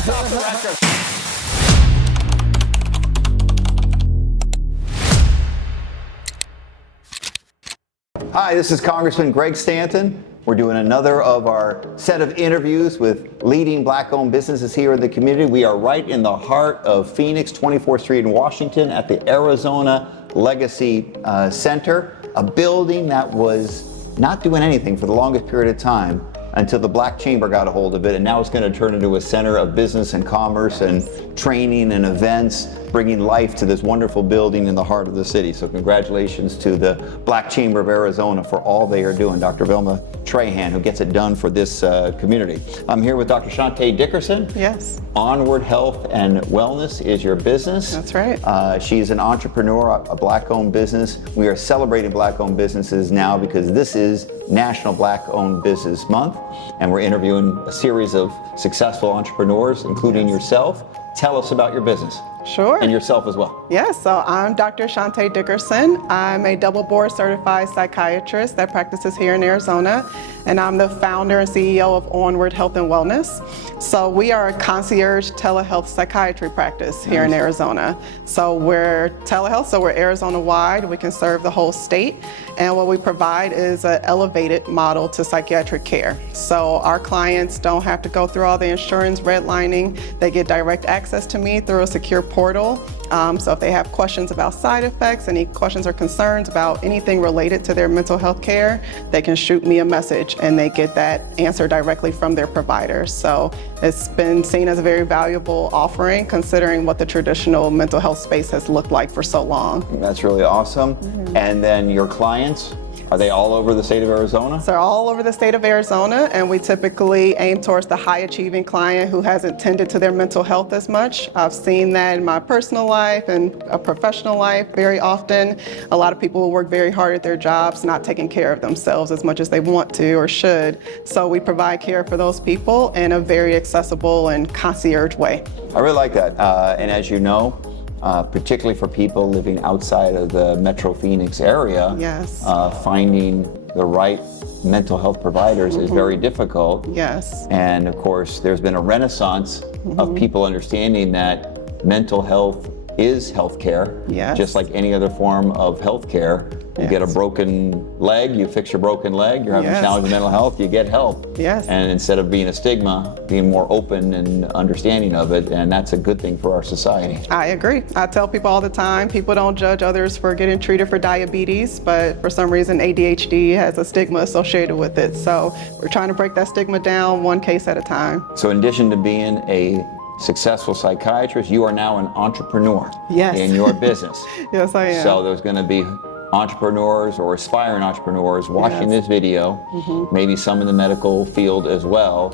That's off the record. Hi, this is Congressman Greg Stanton. We're doing another of our set of interviews with leading Black-owned businesses here in the community. We are right in the heart of Phoenix, 24th Street in Washington at the Arizona Legacy Center, a building that was not doing anything for the longest period of time until the Black Chamber got a hold of it, and now it's going to turn into a center of business and commerce and training and events, bringing life to this wonderful building in the heart of the city. So congratulations to the Black Chamber of Arizona for all they are doing. Dr. Vilma Trahan, who gets it done for this community. I'm here with Dr. Chanté Dickerson. Yes. Onward Health and Wellness is your business. That's right. She's an entrepreneur, a Black-owned business. We are celebrating Black-owned businesses now because this is National Black-Owned Business Month, and we're interviewing a series of successful entrepreneurs, including yourself. Tell us about your business. Sure. And yourself as well. Yes, so I'm Dr. Chanté Dickerson. I'm a double board certified psychiatrist that practices here in Arizona, and I'm the founder and CEO of Onward Health and Wellness. So we are a concierge telehealth psychiatry practice here in Arizona. So we're telehealth, so we're Arizona-wide. We can serve the whole state, and what we provide is an elevated model to psychiatric care. So our clients don't have to go through all the insurance redlining. They get direct access to me through a secure portal. So if they have questions about side effects, any questions or concerns about anything related to their mental health care, they can shoot me a message and they get that answer directly from their provider. So it's been seen as a very valuable offering considering what the traditional mental health space has looked like for so long. That's really awesome. And then your clients, are they all over the state of Arizona? So all over the state of Arizona, and we typically aim towards the high achieving client who hasn't tended to their mental health as much. I've seen that in my personal life and a professional life very often. A lot of people who work very hard at their jobs, not taking care of themselves as much as they want to or should. So we provide care for those people in a very accessible and concierge way. I really like that. And as you know, particularly for people living outside of the Metro Phoenix area, Yes. Finding the right mental health providers is very difficult. Yes. And of course, there's been a renaissance of people understanding that mental health is healthcare, Yes. just like any other form of healthcare. You get a broken leg, you fix your broken leg, you're having Yes. challenges with mental health, you get help. Yes. And instead of being a stigma, being more open and understanding of it, and that's a good thing for our society. I agree. I tell people all the time, people don't judge others for getting treated for diabetes, but for some reason ADHD has a stigma associated with it. So we're trying to break that stigma down one case at a time. So in addition to being a successful psychiatrist, you are now an entrepreneur Yes. in your business. Yes, I am. So there's going to be entrepreneurs or aspiring entrepreneurs watching this video, maybe some in the medical field as well,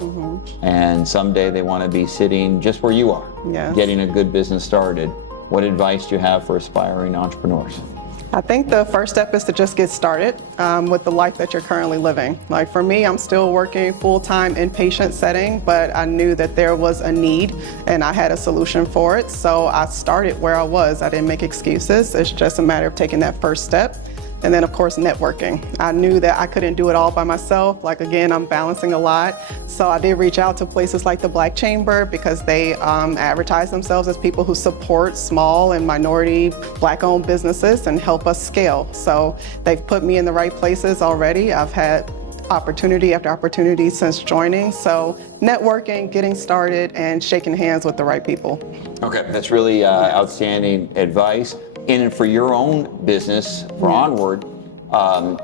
and someday they want to be sitting just where you are, Yes. getting a good business started. What advice do you have for aspiring entrepreneurs? I think the first step is to just get started with the life that you're currently living. Like for me, I'm still working full-time inpatient setting, but I knew that there was a need and I had a solution for it. So I started where I was. I didn't make excuses. It's just a matter of taking that first step. And then of course, networking. I knew that I couldn't do it all by myself. Like again, I'm balancing a lot. So I did reach out to places like the Black Chamber because they advertise themselves as people who support small and minority Black-owned businesses and help us scale. So they've put me in the right places already. I've had opportunity after opportunity since joining. So networking, getting started, and shaking hands with the right people. Okay, that's really outstanding advice. And for your own business, for Onward,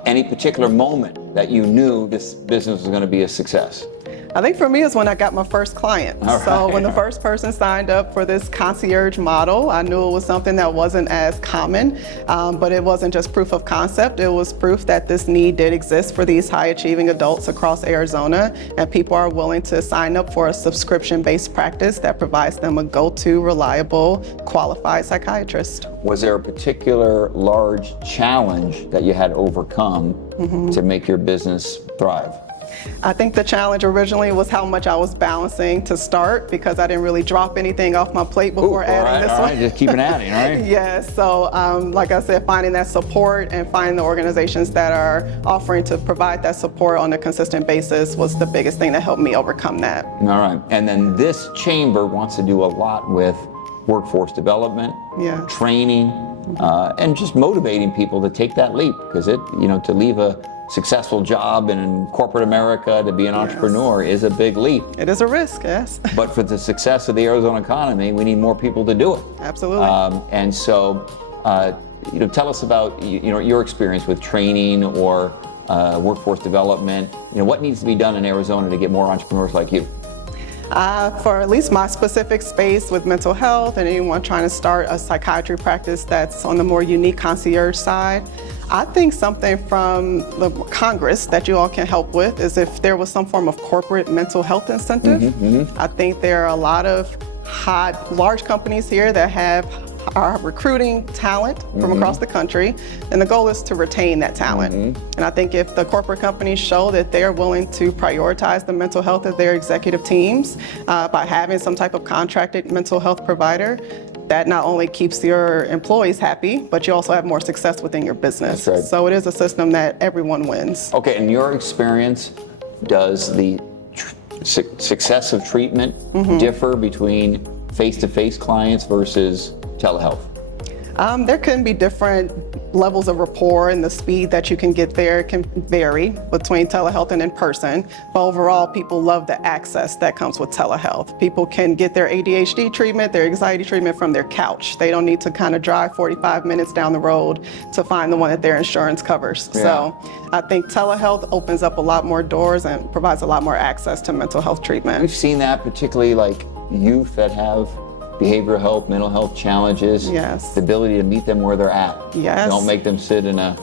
any particular moment that you knew this business was going to be a success? I think for me is when I got my first client. So when the first person signed up for this concierge model, I knew it was something that wasn't as common, but it wasn't just proof of concept. It was proof that this need did exist for these high achieving adults across Arizona, and people are willing to sign up for a subscription-based practice that provides them a go-to, reliable, qualified psychiatrist. Was there a particular large challenge that you had to overcome to make your business thrive? I think the challenge originally was how much I was balancing to start, because I didn't really drop anything off my plate before adding this all one. right, just keeping adding, all right? Yes, so like I said, finding that support and finding the organizations that are offering to provide that support on a consistent basis was the biggest thing that helped me overcome that. All right, and then this chamber wants to do a lot with workforce development, Yeah. training, and just motivating people to take that leap, because to leave a successful job in corporate America to be an entrepreneur is a big leap. It is a risk, yes. But for the success of the Arizona economy, we need more people to do it. Absolutely. And so, tell us about your experience with training or workforce development. What needs to be done in Arizona to get more entrepreneurs like you? For at least my specific space with mental health and anyone trying to start a psychiatry practice that's on the more unique concierge side, I think something from the Congress that you all can help with is if there was some form of corporate mental health incentive. I think there are a lot of large companies here that are recruiting talent from across the country, and the goal is to retain that talent. And I think if the corporate companies show that they're willing to prioritize the mental health of their executive teams by having some type of contracted mental health provider, that not only keeps your employees happy, but you also have more success within your business. That's right. So it is a system that everyone wins. Okay, in your experience, does the success of treatment differ between face-to-face clients versus telehealth? There can be different levels of rapport, and the speed that you can get there can vary between telehealth and in person. But overall, people love the access that comes with telehealth. People can get their ADHD treatment, their anxiety treatment from their couch. They don't need to kind of drive 45 minutes down the road to find the one that their insurance covers. Yeah. So I think telehealth opens up a lot more doors and provides a lot more access to mental health treatment. We've seen that particularly like youth that have behavioral health, mental health challenges. Yes. The ability to meet them where they're at. Yes. Don't make them sit in a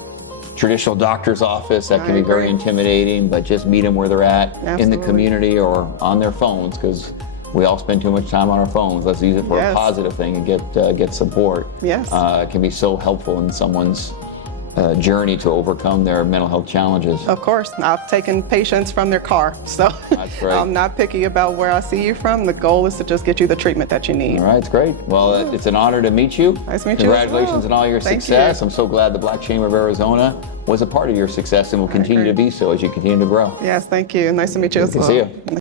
traditional doctor's office. That can I be very agree. intimidating, but just meet them where they're at in the Absolutely. community or on their phones, because we all spend too much time on our phones. Let's use it for a Yes. positive thing and get support. Yes. It can be so helpful in someone's journey to overcome their mental health challenges. Of course, I've taken patients from their car, so That's great. I'm not picky about where I see you from. The goal is to just get you the treatment that you need. All right, it's great. Well, it's an honor to meet you. Nice to meet you as Congratulations well. on all your Thank success. you. I'm so glad the Black Chamber of Arizona was a part of your success and will continue to agree. be so as you continue to grow. Yes, thank you. Nice to meet you as Good to well. see you.